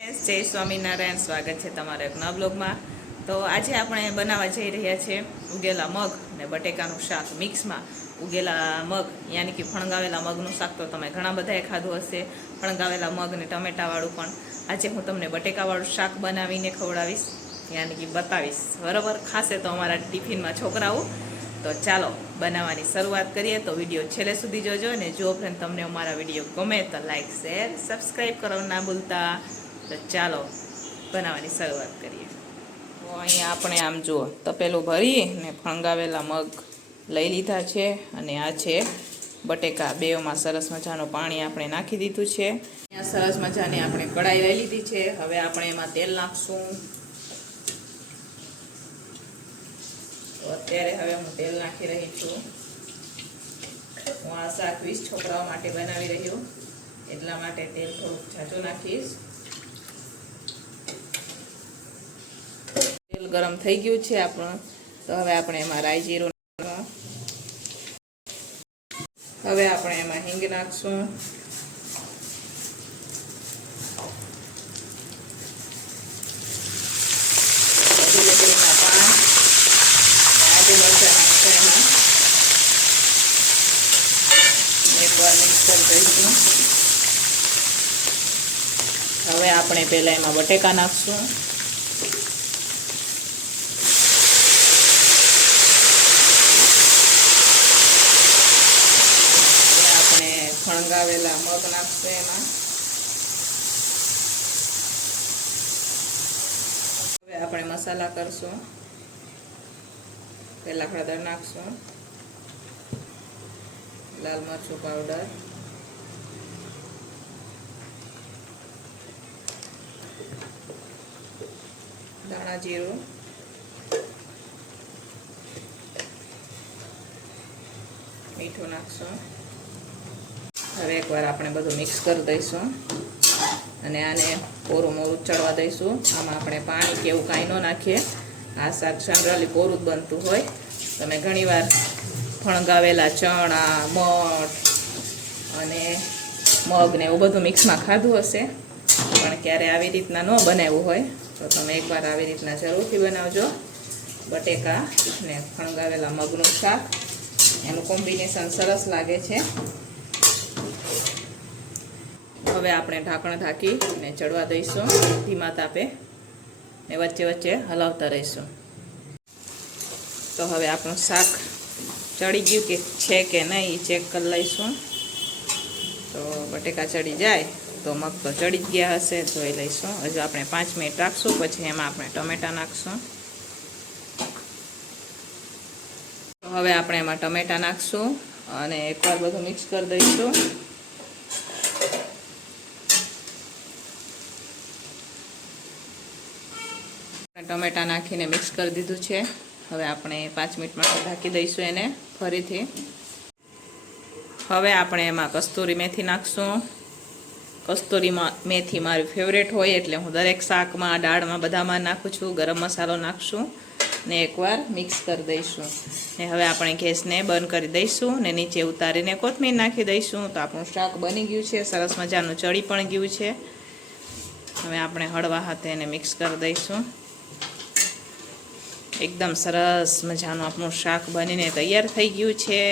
જય સ્વામિનારાયણ. સ્વાગત છે તમારા એક નવા બ્લોગમાં. તો આજે આપણે બનાવવા જઈ રહ્યા છીએ ઉગેલા મગ અને બટેકાનું શાક મિક્સમાં. ઉગેલા મગ, યાની કે ફણગાવેલા મગનું શાક તો તમે ઘણા બધાએ ખાધું હશે. ફણગાવેલા મગ ને ટમેટાવાળું પણ. આજે હું તમને બટેકાવાળું શાક બનાવીને ખવડાવીશ. યાની કે બતાવીશ. બરાબર? ખાશે તો અમારા ટિફિનમાં છોકરાઓ. તો ચાલો, બનાવવાની શરૂઆત કરીએ. તો વીડિયો છેલ્લે સુધી જોજો અને જો ફ્રેન્ડ તમને અમારા વીડિયો ગમે તો લાઈક શેર સબસ્ક્રાઈબ કરવા ના ભૂલતા. તો ચાલો બનાવવાની શરૂઆત કરીએ. તો અહીંયા આપણે આમ જુઓ તપેલું ભરી ને ફણગાવેલા મગ લઈ લીધા છે અને આ છે બટેકા. બેઓમાં સરસ મજાનું પાણી આપણે નાખી દીધું છે. અહીંયા સરસ મજાની આપણે કઢાઈ લઈ લીધી છે. હવે આપણે એમાં તેલ નાખશું. તો અત્યારે હવે હું તેલ નાખી રહી છું. હું આ શાક વીસ છોકરાઓ માટે બનાવી રહ્યો એટલા માટે તેલ થોડુંક ઝાઝું નાખીશ. ગરમ થઈ ગયું છે આપણું. તો હવે આપણે એમાં રાઈ જીરું હવે આપણે એમાં હિંગ નાખશું. હવે આપણે પહેલાં એમાં બટેકા નાખશું હવે આપણે ફણગાવેલા મગ નાખશું એમાં. હવે આપણે મસાલા કરશું. પહેલાં હળદર નાખશું. લાલ મરચું પાવડર ધાણા જીરું. મીઠું નાખશું. હવે એકવાર આપણે બધું મિક્સ કરી દઈશું. અને આને કોરું મોરું ચડવા દઈશું. આમાં આપણે પાણી કે એવું કાંઈ ન નાખીએ. આ શાક જનરલી કોરું જ બનતું હોય. તમે ઘણીવાર ફણગાવેલા ચણા, મઠ અને મગ ને એવું બધું મિક્સમાં ખાધું હશે. પણ ક્યારે આવી રીતના ન બનાવ્યું હોય, તો તમે એકવાર આવી રીતના જરૂરથી બનાવજો. બટેકા ને ફણગાવેલા મગનું શાક. એનું કોમ્બિનેશન સરસ લાગે છે. હવે આપણે ઢાંકણ ઢાંકી ને ચડવા દઈશું. ધીમા તાપે ને વચ્ચે વચ્ચે હલાવતા રહીશું. તો હવે આપણું શાક ચડી ગયું કે છે કે નહીં એ ચેક કરી લઈશું. તો બટેકા ચડી જાય, તો મગ તો ચડી જ ગયા હશે, જોઈ લઈશું. હજુ આપણે પાંચ મિનિટ રાખશું, પછી એમાં આપણે ટમેટા નાખશું. હવે આપણે એમાં ટમેટા નાખશું અને એકવાર બધું મિક્સ કરી દઈશું. ટમેટા નાખીને મિક્સ કરી દીધું છે. હવે આપણે પાંચ મિનિટ માટે ઢાંકી દઈશું એને ફરીથી. હવે આપણે એમાં કસ્તુરી મેથી નાખશું. કસ્તુરી મેથી મારી ફેવરેટ હોય એટલે હું દરેક શાકમાં, દાળમાં બધામાં નાખું છું. ગરમ મસાલો નાખશું ને એકવાર મિક્સ કરી દઈશું. ને હવે આપણે ગેસને બંધ કરી દઈશું ને નીચે ઉતારીને કોથમીર નાખી દઈશું તો આપણું શાક બની ગયું છે. સરસ મજાનું ચડી પણ ગયું છે. હવે આપણે હળવા હાથે એને મિક્સ કરી દઈશું. એકદમ સરસ મજાનું આપણું શાક બનીને તૈયાર થઈ ગયું છે.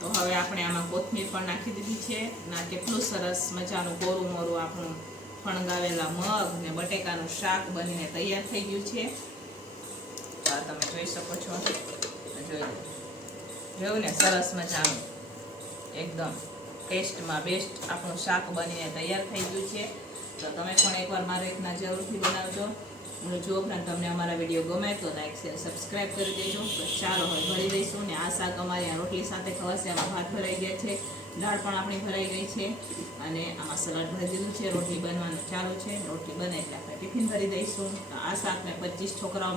તો હવે આપણે આમાં કોથમીર પણ નાખી દીધી છે ના કેટલું સરસ મજાનું કોરું મોરું આપણું ફણગાવેલા મગ ને બટેકાનું શાક બનીને તૈયાર થઈ ગયું છે. આ તમે જોઈ શકો છો. જોઈ જોયું ને? સરસ મજાનું. એકદમ ટેસ્ટમાં બેસ્ટ આપણું શાક બનીને તૈયાર થઈ ગયું છે. તો તમે પણ એકવાર મારી રીતના જરૂરથી બનાવજો. જો ઉપરાંત તમને અમારા વીડિયો ગમે તો લાઈક શેર સબસ્ક્રાઈબ કરી દેજો. ચાલો હવે ભરી દઈશું ને આ શાક અમારી રોટલી સાથે ખવાશે. એમાં ભાત ભરાઈ ગયા છે, દાળ પણ આપણી ભરાઈ ગઈ છે અને આમાં સલાડ ભરી દીધું છે, રોટલી બનવાનું ચાલુ છે. રોટલી બને એટલે આપણે ટિફિન ભરી દઈશું. આ શાકને પચીસ છોકરાઓ